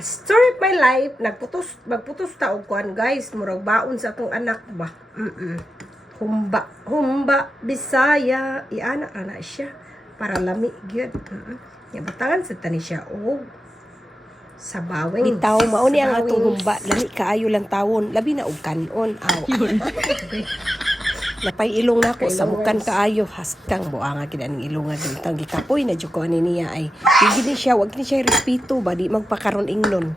Story of my life, nagputos, magputos ta og kuan guys, murag baon sa atong anak ba. Mm Humba, humba, Bisaya, iana ra na siya. Para lami gyud. Mm Ya batangan sa tani siya og sa bawing. Bitaw mao ni ang atong humba. Lami kaayo lang tawon. Labi na og kanon. Aw. Napay ilong nako sa mukan kaayo haskang buanga gid ang ilong nga gitang gikapoy na jud ko niya ay di ni siya wag ni siya respeto ba di magpakaron ingnon.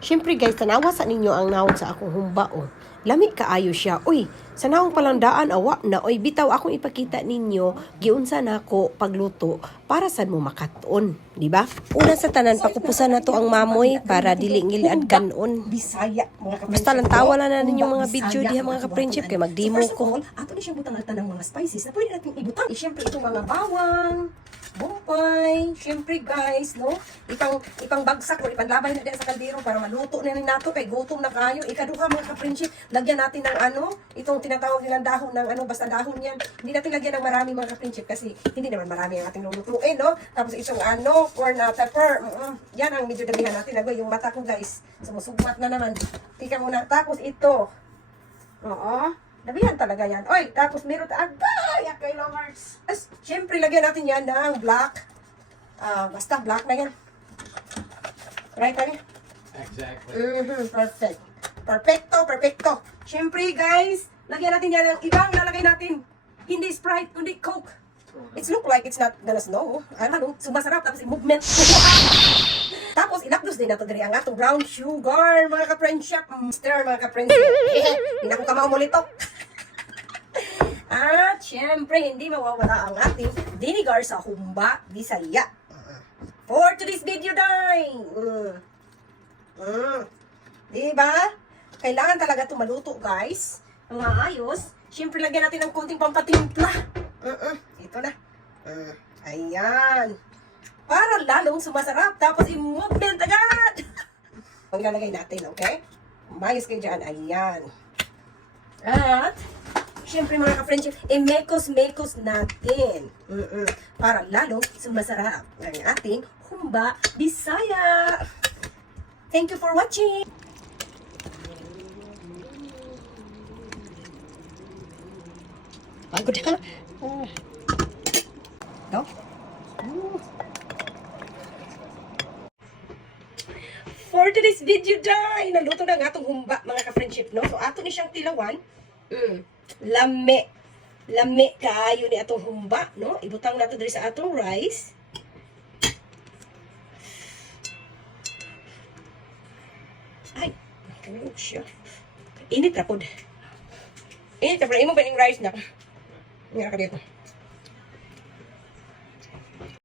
Siyempre guys, tanawa sa ninyo ang naon sa akong humba o. Lami kaayo siya. Uy, sa naong palandaan awa na oy bitaw akong ipakita ninyo giunsa nako pagluto para sa mo makatuon, di ba? Una sa tanan pakupusan na to ang mamoy para dili ngiliad kanon. Bisaya, mga. Basta lang tawa na ninyong mga video diha mga kaprensyip kay magdemo ko. ato ni siyang butang ng mga spices na pwede natin ibutang. Eh, Siyempre, itong mga bawang, bumpay, siyempre guys, no? Ipang, ipang bagsak o ipanlabay na din sa kaldero para maluto na rin nato kay gutom na kayo. Ikaduha mga kaprinship, lagyan natin ng ano, itong tinatawag nilang dahon ng ano, basta dahon yan. Hindi natin lagyan ng marami mga kaprinship kasi hindi naman marami ang ating lulutuin, no? Tapos itong ano, corn na pepper, mm, yan ang medyo damihan natin. Agoy, yung mata ko guys, sumusugmat na naman. Tika muna. Tapos ito, Oo. Dabihan talaga yan. Oy, tapos meron ta agay, kay lovers. As, syempre, lagyan natin yan ng black. Ah, basta black na yan. Right, Tanya? Exactly. Mhm, perfect. Perfecto, perfecto. Syempre, guys, lagyan natin yan ng ibang lalagay natin. Hindi Sprite, kundi Coke. It look like it's not gonna snow. Ano, sumasarap, tapos i-movement. Tapos, ilapdos din nato diri ang atong brown sugar, mga ka-friendship. Stir, mga ka-friendship. Hindi na ko kamao mo lito. At, syempre, hindi mawawala ang ating vinegar sa humba, bisaya. For today's video, day! Mm. Mm. Diba? Kailangan talaga ito maluto, guys. Ang maayos. Siyempre, lagyan natin ng konting pampatimpla. Mm-mm. Ito na. Mm. Ayan. Para lalong sumasarap. Tapos, i-movement agad. Ang ilalagay natin, okay? Mayos kayo dyan. Ayan. At, Siyempre mga ka-friendship, i-mekos-mekos natin. Mm-mm. Para lalong sumasarap ng ating humba bisaya. Thank you for watching. Pagod na. Mm. For today's video, day, naluto na nga itong humba, mga ka-friendship, no? So, ato ni siyang tilawan. Mm. Lame. Lame kaayo ni atong humba, no? Ibutang nato diri sa atong rice. Ay, oh, siya. Init pod. Init pod. Imo ba yung rice na? يعرضه